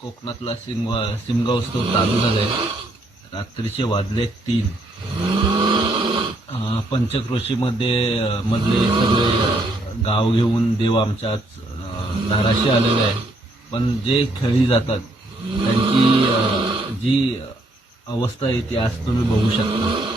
कोकणातला शिमगोत्सव चालू झालाय. रात्रीचे वाजले 3. पंचक्रोशीमध्ये मधले सगळे गाव घेऊन देव आमच्याच धाराशी आलेले आहे. पण जे खेळी जातात त्यांची जी अवस्था आहे ती आज तुम्ही बघू शकता.